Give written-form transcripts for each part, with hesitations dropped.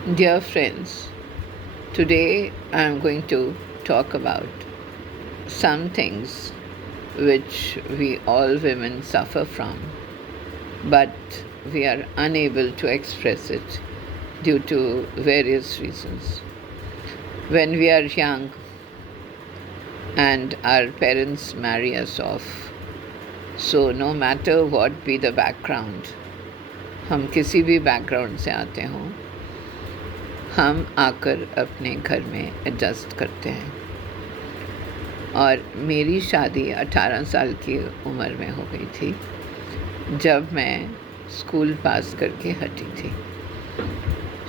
Dear friends, today I am going to talk about some things which we all women suffer from, but we are unable to express it due to various reasons. When we are young and our parents marry us off, so no matter what be the background, हम किसी भी background से आते हों, हम आकर अपने घर में एडजस्ट करते हैं। और मेरी शादी 18 साल की उम्र में हो गई थी जब मैं स्कूल पास करके हटी थी।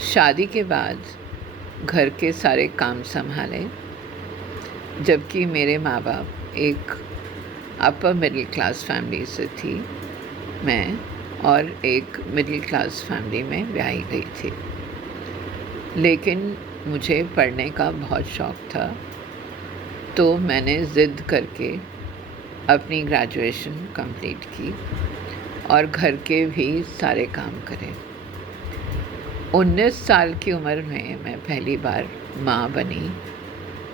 शादी के बाद घर के सारे काम संभाले, जबकि मेरे माँ बाप एक अपर मिडिल क्लास फैमिली से थी मैं, और एक मिडिल क्लास फैमिली में ब्याही गई थी। लेकिन मुझे पढ़ने का बहुत शौक़ था, तो मैंने ज़िद करके अपनी ग्रेजुएशन कंप्लीट की और घर के भी सारे काम करे। 19 साल की उम्र में मैं पहली बार माँ बनी।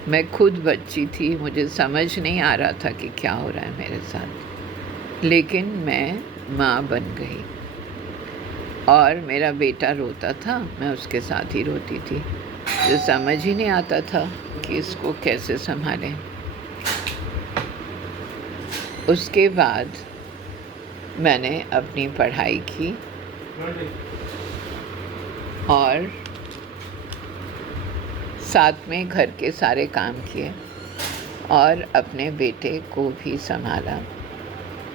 मैं खुद बच्ची थी, मुझे समझ नहीं आ रहा था कि क्या हो रहा है मेरे साथ, लेकिन मैं माँ बन गई। और मेरा बेटा रोता था, मैं उसके साथ ही रोती थी। मुझे समझ ही नहीं आता था कि इसको कैसे संभालें। उसके बाद मैंने अपनी पढ़ाई की और साथ में घर के सारे काम किए और अपने बेटे को भी संभाला।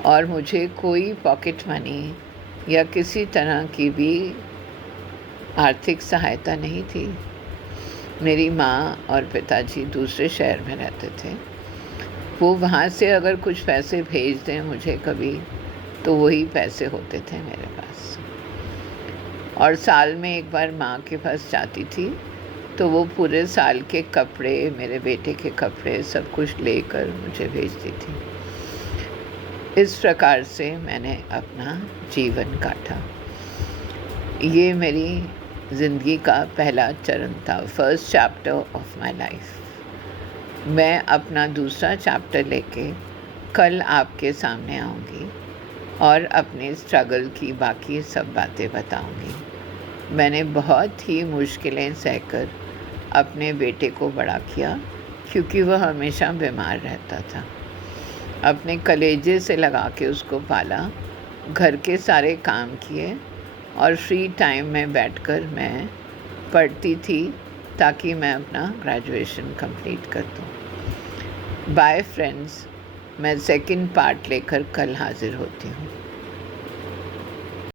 और मुझे कोई पॉकेट मनी या किसी तरह की भी आर्थिक सहायता नहीं थी। मेरी माँ और पिताजी दूसरे शहर में रहते थे। वो वहाँ से अगर कुछ पैसे भेज दें मुझे कभी, तो वही पैसे होते थे मेरे पास। और साल में एक बार माँ के पास जाती थी, तो वो पूरे साल के कपड़े, मेरे बेटे के कपड़े, सब कुछ लेकर मुझे भेजती थी। इस प्रकार से मैंने अपना जीवन काटा। ये मेरी ज़िंदगी का पहला चरण था, first chapter of my life. मैं अपना दूसरा चैप्टर लेके कल आपके सामने आऊँगी और अपने स्ट्रगल की बाकी सब बातें बताऊँगी। मैंने बहुत ही मुश्किलें सहकर अपने बेटे को बड़ा किया, क्योंकि वह हमेशा बीमार रहता था। अपने कलेजे से लगा के उसको पाला, घर के सारे काम किए और फ्री टाइम में बैठकर मैं पढ़ती थी ताकि मैं अपना ग्रेजुएशन कंप्लीट कर दूँ। बाय फ्रेंड्स, मैं सेकंड पार्ट लेकर कल हाज़िर होती हूँ।